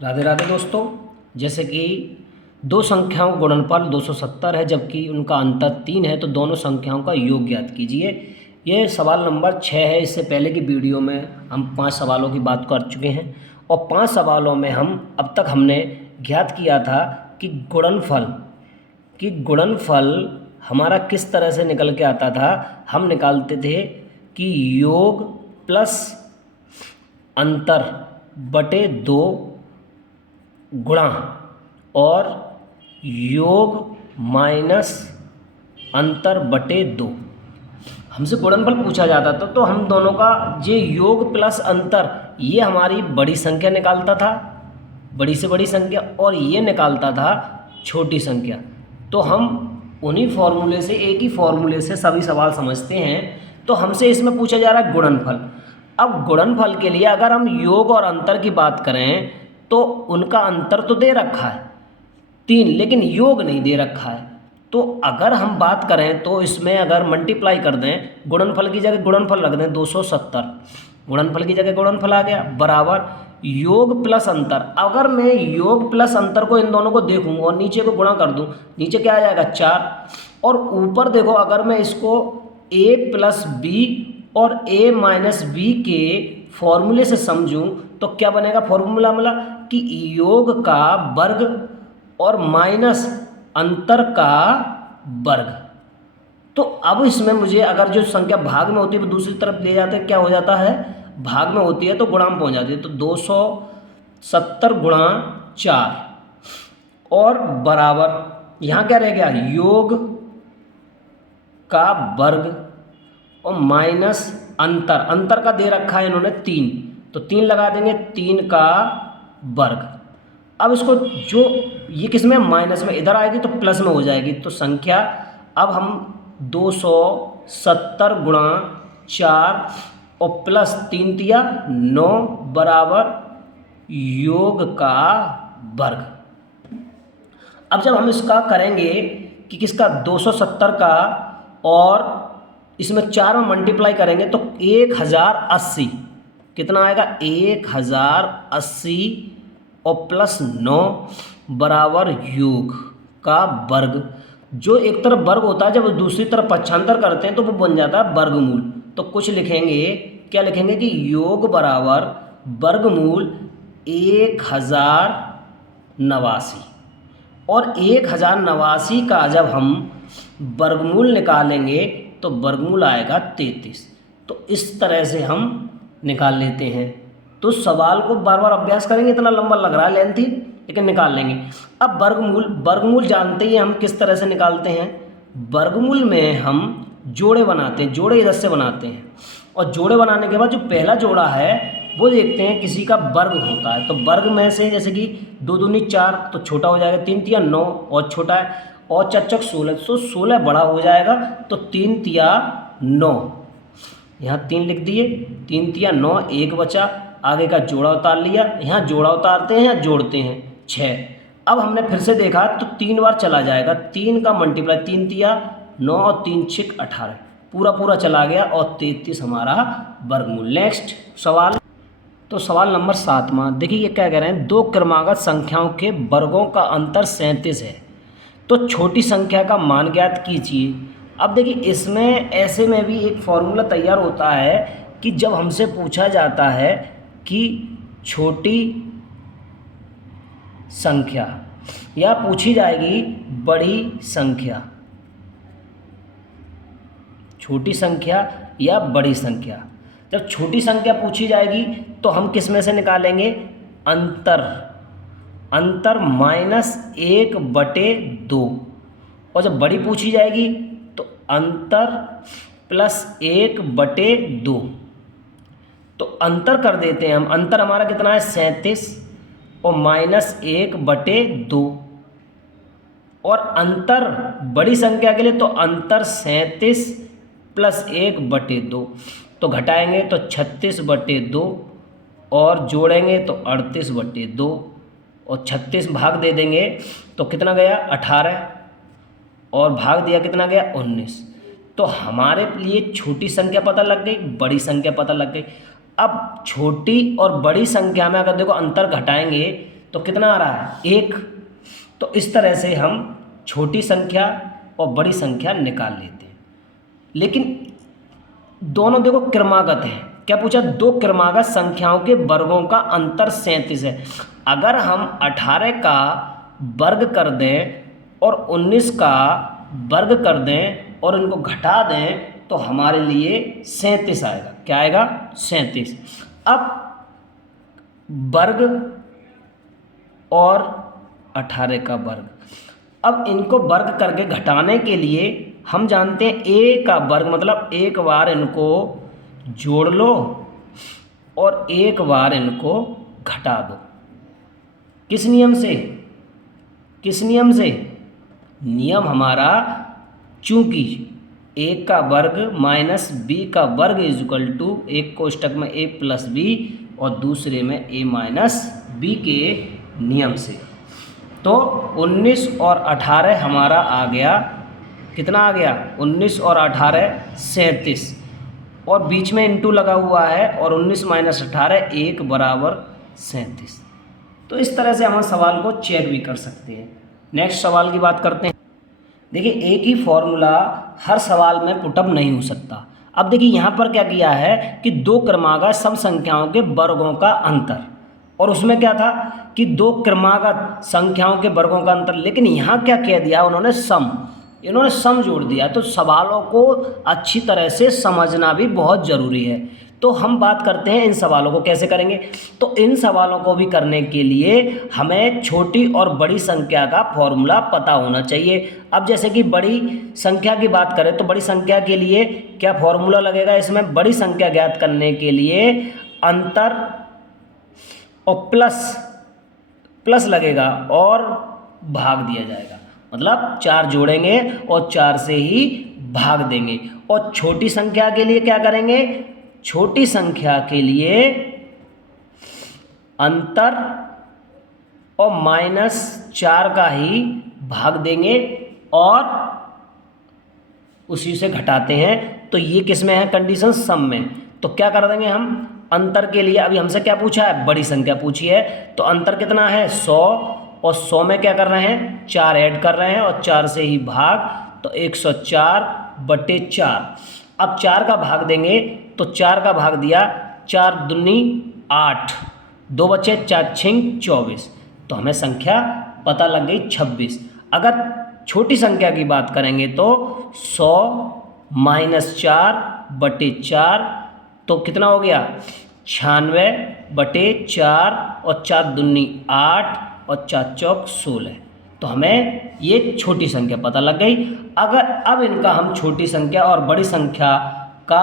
राधे राधे दोस्तों। जैसे कि दो संख्याओं का गुणनफल 270 है जबकि उनका अंतर 3 है, तो दोनों संख्याओं का योग ज्ञात कीजिए। ये सवाल नंबर 6 है। इससे पहले की वीडियो में हम 5 सवालों की बात कर चुके हैं और 5 सवालों में अब तक हमने ज्ञात किया था कि गुणनफल हमारा किस तरह से निकल के आता था। हम निकालते थे कि योग प्लस अंतर बटे 2 गुणा और योग माइनस अंतर बटे 2। हमसे गुणनफल पूछा जाता था तो हम दोनों का ये योग प्लस अंतर, ये हमारी बड़ी संख्या निकालता था, बड़ी से बड़ी संख्या, और ये निकालता था छोटी संख्या। तो हम उन्हीं फॉर्मूले से, एक ही फॉर्मूले से सभी सवाल समझते हैं। तो हमसे इसमें पूछा जा रहा है गुणनफल। अब गुणनफल के लिए अगर हम योग और अंतर की बात करें तो उनका अंतर तो दे रखा है 3, लेकिन योग नहीं दे रखा है। तो अगर हम बात करें तो इसमें अगर मल्टीप्लाई कर दें, गुणनफल की जगह गुणनफल रख दें 270, गुणनफल की जगह गुणनफल आ गया, बराबर योग प्लस अंतर। अगर मैं योग प्लस अंतर को इन दोनों को देखूँ और नीचे को गुणा कर दूँ, नीचे क्या आ जाएगा 4, और ऊपर देखो अगर मैं इसको a प्लस बी और a माइनस बी के फॉर्मूले से समझूं तो क्या बनेगा फॉर्मूला मिला कि योग का वर्ग और माइनस अंतर का वर्ग। तो अब इसमें मुझे अगर जो संख्या भाग में होती है वो दूसरी तरफ ले जाते हैं, क्या हो जाता है, भाग में होती है तो गुणा में पहुंच जाती है। तो 270 गुणा 4 और बराबर यहाँ क्या रह गया, योग का वर्ग और माइनस अंतर का दे रखा है इन्होंने 3, तो 3 लगा देंगे, 3 का वर्ग। अब इसको जो ये किस में, माइनस में, इधर आएगी तो प्लस में हो जाएगी। तो संख्या अब हम 270 गुणा 4 और प्लस 3 तिया 9 बराबर योग का वर्ग। अब जब हम इसका करेंगे कि किसका 270 का और इसमें 4 में मल्टीप्लाई करेंगे तो 1080 कितना आएगा, 1080 और प्लस 9 बराबर योग का वर्ग। जो एक तरफ वर्ग होता है जब दूसरी तरफ पक्षांतर करते हैं तो वो बन जाता है वर्गमूल। तो कुछ लिखेंगे, क्या लिखेंगे कि योग बराबर वर्गमूल 1089, और 1089 का जब हम वर्गमूल निकालेंगे तो वर्गमूल आएगा 33। तो इस तरह से हम निकाल लेते हैं। तो सवाल को बार बार अभ्यास करेंगे, इतना लंबा लग रहा है लेंथी, लेकिन निकाल लेंगे। अब वर्गमूल जानते ही हम किस तरह से निकालते हैं। वर्गमूल में हम जोड़े बनाते हैं, जोड़े इधर से बनाते हैं, और जोड़े बनाने के बाद जो पहला जोड़ा है वो देखते हैं किसी का वर्ग होता है। तो वर्ग में से जैसे कि 2 दूनी 4 तो छोटा हो जाएगा, 3 तिया 9 और छोटा है, और 4 चक 16 तो 16 बड़ा हो जाएगा। तो 3 तिया 9, यहाँ 3 लिख दिए, 3 तिया 9, 1 बचा, आगे का जोड़ा उतार लिया, यहाँ जोड़ा उतारते हैं या जोड़ते हैं 6। अब हमने फिर से देखा तो 3 बार चला जाएगा, 3 का मल्टीप्लाई, 3 तिया 9 और 3 6 18, पूरा चला गया और 33 हमारा वर्गमूल। नेक्स्ट सवाल, तो सवाल नंबर 7वां देखिए, ये क्या कह रहे हैं, 2 क्रमागत संख्याओं के वर्गों का अंतर 37 है, तो छोटी संख्या का मान ज्ञात कीजिए। अब देखिए इसमें ऐसे में भी एक फॉर्मूला तैयार होता है कि जब हमसे पूछा जाता है कि छोटी संख्या या पूछी जाएगी बड़ी संख्या, छोटी संख्या या बड़ी संख्या, जब छोटी संख्या पूछी जाएगी तो हम किस में से निकालेंगे, अंतर माइनस 1/2, और जब बड़ी पूछी जाएगी तो अंतर प्लस 1/2। तो अंतर कर देते हैं हम, अंतर हमारा कितना है 37 और माइनस 1/2, और अंतर बड़ी संख्या के लिए तो अंतर 37 प्लस 1/2, तो घटाएंगे तो 36/2 और जोड़ेंगे तो 38/2, और 36 भाग दे देंगे तो कितना गया 18, और भाग दिया कितना गया 19। तो हमारे लिए छोटी संख्या पता लग गई, बड़ी संख्या पता लग गई। अब छोटी और बड़ी संख्या में अगर देखो अंतर घटाएंगे तो कितना आ रहा है 1। तो इस तरह से हम छोटी संख्या और बड़ी संख्या निकाल लेते हैं। लेकिन दोनों देखो क्रमागत हैं। क्या पूछा? दो क्रमागत संख्याओं के वर्गों का अंतर 37 है। अगर हम 18 का वर्ग कर दें और 19 का वर्ग कर दें और इनको घटा दें तो हमारे लिए 37 आएगा। क्या आएगा? 37। अब वर्ग और 18 का वर्ग, अब इनको वर्ग करके घटाने के लिए हम जानते हैं a का वर्ग मतलब एक बार इनको जोड़ लो और एक बार इनको घटा दो। किस नियम से? किस नियम से? नियम हमारा, चूंकि a का वर्ग माइनस b का वर्ग इज इक्वल टू, एक कोष्टक में a प्लस b और दूसरे में a माइनस b के नियम से। तो 19 और 18 हमारा आ गया, कितना आ गया? 19 और 18 37, और बीच में इंटू लगा हुआ है और 19 माइनस 18 1 बराबर 37। तो इस तरह से हम सवाल को चेक भी कर सकते हैं। नेक्स्ट सवाल की बात करते हैं। देखिए एक ही फॉर्मूला हर सवाल में पुटअप नहीं हो सकता। अब देखिए यहाँ पर क्या किया है कि दो क्रमागत सम संख्याओं के वर्गों का अंतर, और उसमें क्या था कि दो क्रमागत संख्याओं के वर्गों का अंतर, लेकिन यहाँ क्या कह दिया उन्होंने? सम। इन्होंने सम जोड़ दिया। तो सवालों को अच्छी तरह से समझना भी बहुत ज़रूरी है। तो हम बात करते हैं इन सवालों को कैसे करेंगे। तो इन सवालों को भी करने के लिए हमें छोटी और बड़ी संख्या का फॉर्मूला पता होना चाहिए। अब जैसे कि बड़ी संख्या की बात करें तो बड़ी संख्या के लिए क्या फॉर्मूला लगेगा? इसमें बड़ी संख्या ज्ञात करने के लिए अंतर और प्लस लगेगा और भाग दिया जाएगा। मतलब 4 जोड़ेंगे और 4 से ही भाग देंगे। और छोटी संख्या के लिए क्या करेंगे? छोटी संख्या के लिए अंतर और -4 का ही भाग देंगे और उसी से घटाते हैं। तो ये किस में है कंडीशन? सम में। तो क्या कर देंगे हम अंतर के लिए? अभी हमसे क्या पूछा है? बड़ी संख्या पूछी है। तो अंतर कितना है? 100, और 100 में क्या कर रहे हैं? 4 ऐड कर रहे हैं और 4 से ही भाग, तो 104/4। अब 4 का भाग देंगे तो 4 का भाग दिया, 4 दूनी 8, 2 बचे, 4 छिंग 24। तो हमें संख्या पता लग गई 26। अगर छोटी संख्या की बात करेंगे तो 100 - 4/4, तो कितना हो गया? 96/4, और 4 दूनी 8 और 4 चौक 16। तो हमें ये छोटी संख्या पता लग गई। अगर अब इनका हम छोटी संख्या और बड़ी संख्या का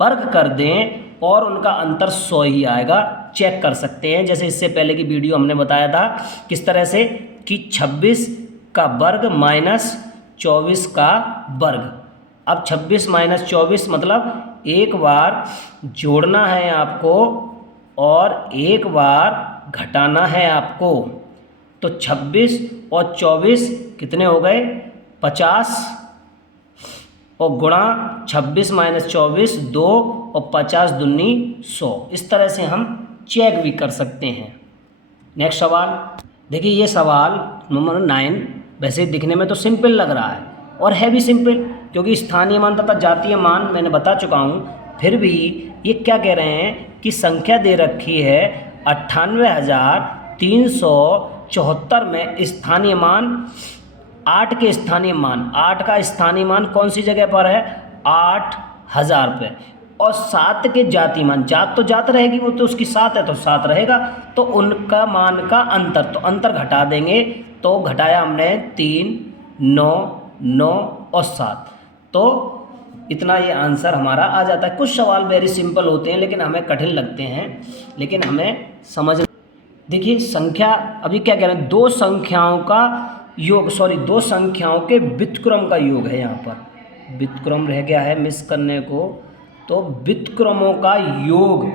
वर्ग कर दें और उनका अंतर 100 ही आएगा, चेक कर सकते हैं। जैसे इससे पहले की वीडियो हमने बताया था किस तरह से कि 26 का वर्ग माइनस 24 का वर्ग। अब 26 - 24 मतलब एक बार जोड़ना है आपको और एक बार घटाना है आपको। तो 26 और 24 कितने हो गए? 50, और गुणा 26 - 24 2, और 50 दूनी 100। इस तरह से हम चेक भी कर सकते हैं। नेक्स्ट सवाल देखिए, ये सवाल नंबर 9 वैसे दिखने में तो सिंपल लग रहा है और है भी सिंपल, क्योंकि स्थानीय मान तथा जातीय मान मैंने बता चुका हूँ। फिर भी ये क्या कह रहे हैं कि संख्या दे रखी है 98,374 में स्थानीय मान 8 के स्थानीय मान, 8 का स्थानीय मान कौन सी जगह पर है? 8000 पे। और 7 के जाति मान, जात तो जात रहेगी, वो तो उसकी 7 है तो 7 रहेगा। तो उनका मान का अंतर, तो अंतर घटा देंगे। तो घटाया हमने 3, 9, 9 और 7। तो इतना ये आंसर हमारा आ जाता है। कुछ सवाल वेरी सिंपल होते हैं लेकिन हमें कठिन लगते हैं, लेकिन हमें समझ। देखिए संख्या अभी क्या कह रहे हैं? दो संख्याओं का योग, दो संख्याओं के व्युत्क्रम का योग है। यहाँ पर व्युत्क्रम रह गया है मिस करने को। तो व्युत्क्रमों का योग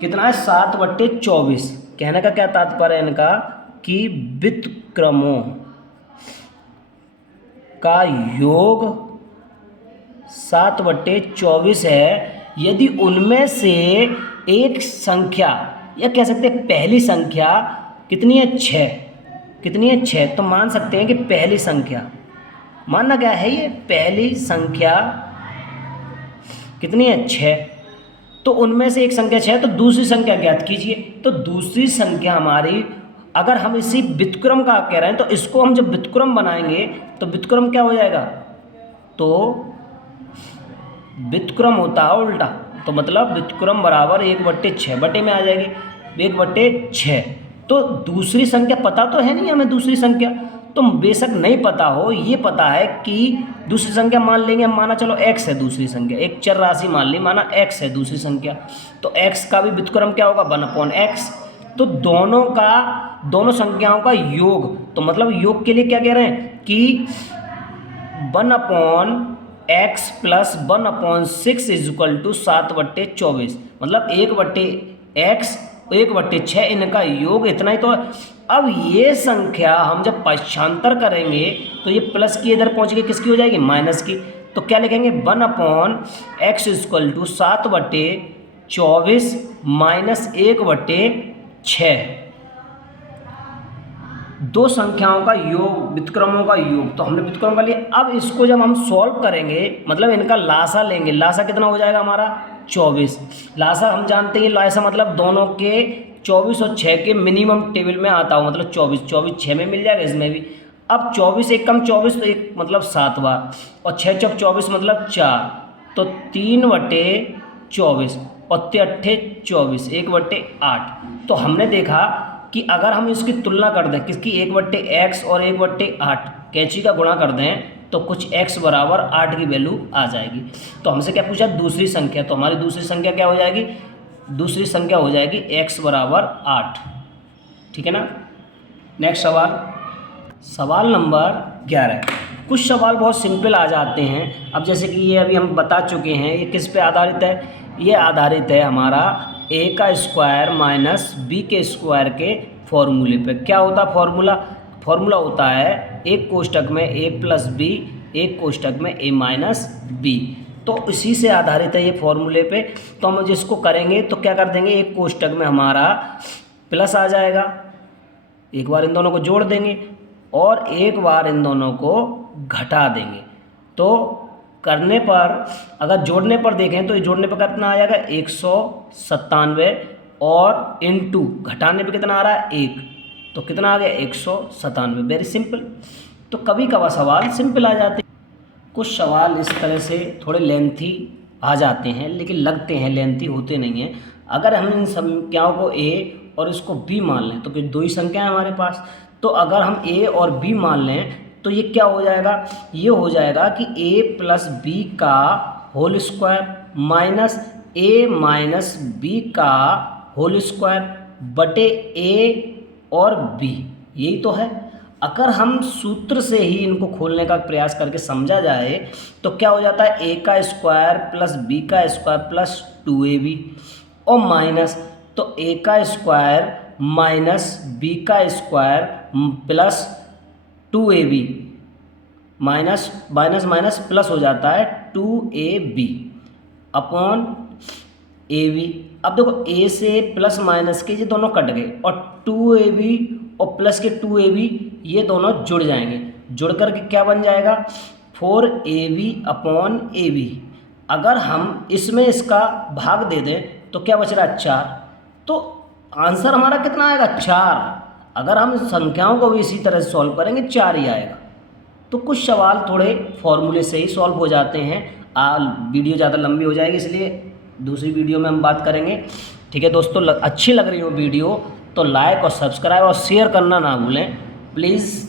कितना है? 7/24। कहने का क्या तात्पर्य है इनका कि व्युत्क्रमों का योग 7/24 है। यदि उनमें से एक संख्या, या कह सकते हैं पहली संख्या कितनी है 6, कितनी है 6, तो मान सकते हैं कि पहली संख्या, मानना क्या है, ये पहली संख्या कितनी है 6, तो उनमें से एक संख्या 6, तो दूसरी संख्या ज्ञात कीजिए। तो दूसरी संख्या हमारी, अगर हम इसी व्युत्क्रम का कह रहे हैं तो इसको हम जब व्युत्क्रम बनाएंगे तो व्युत्क्रम क्या हो जाएगा, तो व्युत्क्रम होता है उल्टा, तो मतलब व्युत्क्रम बराबर 1/6 बटे में आ जाएगी 1/6। तो दूसरी संख्या पता तो है नहीं हमें, दूसरी संख्या तो बेशक नहीं पता हो, ये पता है कि दूसरी संख्या मान लेंगे हम, माना चलो x है दूसरी संख्या, एक चर राशि मान ली, माना x है दूसरी संख्या, तो x का भी व्युत्क्रम क्या होगा 1/x। तो दोनों संख्याओं का योग, तो मतलब योग के लिए क्या कह रहे हैं कि 1/x प्लस 1/6 = 7/24, मतलब 1/x 1/6 इनका योग इतना ही तो है। अब ये संख्या हम जब पक्षांतर करेंगे तो ये प्लस की इधर पहुंच के किसकी हो जाएगी, माइनस की, तो क्या लिखेंगे 1/x = 7/24 माइनस 1/6, दो संख्याओं का योग, व्युत्क्रमों का योग, तो हमने व्युत्क्रम का लिया। अब इसको जब हम सॉल्व करेंगे, मतलब इनका लासा लेंगे, लासा कितना हो जाएगा हमारा 24, लासा हम जानते हैं, लासा मतलब दोनों के 24 और 6 के मिनिमम टेबल में आता हो, मतलब 24 6 में मिल जाएगा, इसमें भी। अब 24 एक कम 24 तो एक मतलब 7 बार, और 6 चौक 24 मतलब 4, तो 3/24 और 8 24 1/8। तो हमने देखा कि अगर हम इसकी तुलना कर दें, किसकी 1/x और 1/8 कैंची का गुणा कर दें, तो कुछ x बराबर 8 की वैल्यू आ जाएगी। तो हमसे क्या पूछा, दूसरी संख्या, तो हमारी दूसरी संख्या क्या हो जाएगी, दूसरी संख्या हो जाएगी x बराबर 8, ठीक है ना। नेक्स्ट सवाल नंबर 11। कुछ सवाल बहुत सिंपल आ जाते हैं। अब जैसे कि ये अभी हम बता चुके हैं, ये किस पे आधारित है, ये आधारित है हमारा a का स्क्वायर माइनस b के स्क्वायर के फॉर्मूले पे। क्या होता है फॉर्मूला होता है एक कोष्टक में a प्लस b, एक कोष्टक में a माइनस b, तो इसी से आधारित है ये फॉर्मूले पे। तो हम जिसको करेंगे तो क्या कर देंगे, एक कोष्टक में हमारा प्लस आ जाएगा, एक बार इन दोनों को जोड़ देंगे और एक बार इन दोनों को घटा देंगे। तो करने पर, अगर जोड़ने पर देखें तो ये जोड़ने पर कितना आ जाएगा 197, और इनटू घटाने पे कितना आ रहा है 1, तो कितना आ गया 197। Very simple. तो कभी कभार सवाल सिंपल आ जाते हैं, कुछ सवाल इस तरह से थोड़े लेंथी आ जाते हैं, लेकिन लगते हैं लेंथी, होते नहीं हैं। अगर हम इन संख्याओं को a और इसको b मान लें, तो कि दो ही संख्या है हमारे पास, तो अगर हम a और b मान लें तो ये क्या हो जाएगा, ये हो जाएगा कि a प्लस b का whole square minus a minus b का होल स्क्वायर बटे a और b, यही तो है। अगर हम सूत्र से ही इनको खोलने का प्रयास करके समझा जाए तो क्या हो जाता है, a का स्क्वायर प्लस b का स्क्वायर प्लस 2ab, और माइनस, तो a का स्क्वायर माइनस b का square plus 2ab, minus minus minus plus हो जाता है 2ab अपॉन ab। अब देखो a से प्लस माइनस के ये दोनों कट गए, और 2ab और प्लस के 2ab ये दोनों जुड़ जाएंगे, जुड़ करके क्या बन जाएगा 4ab अपॉन ab। अगर हम इसमें इसका भाग दे दें तो क्या बच रहा है 4, तो आंसर हमारा कितना आएगा 4। अगर हम संख्याओं को भी इसी तरह से सॉल्व करेंगे 4 ही आएगा। तो कुछ सवाल थोड़े फॉर्मूले से ही सॉल्व हो जाते हैं। वीडियो ज़्यादा लंबी हो जाएगी, इसलिए दूसरी वीडियो में हम बात करेंगे। ठीक है दोस्तों, अच्छी लग रही हो वीडियो तो लाइक और सब्सक्राइब और शेयर करना ना भूलें प्लीज़।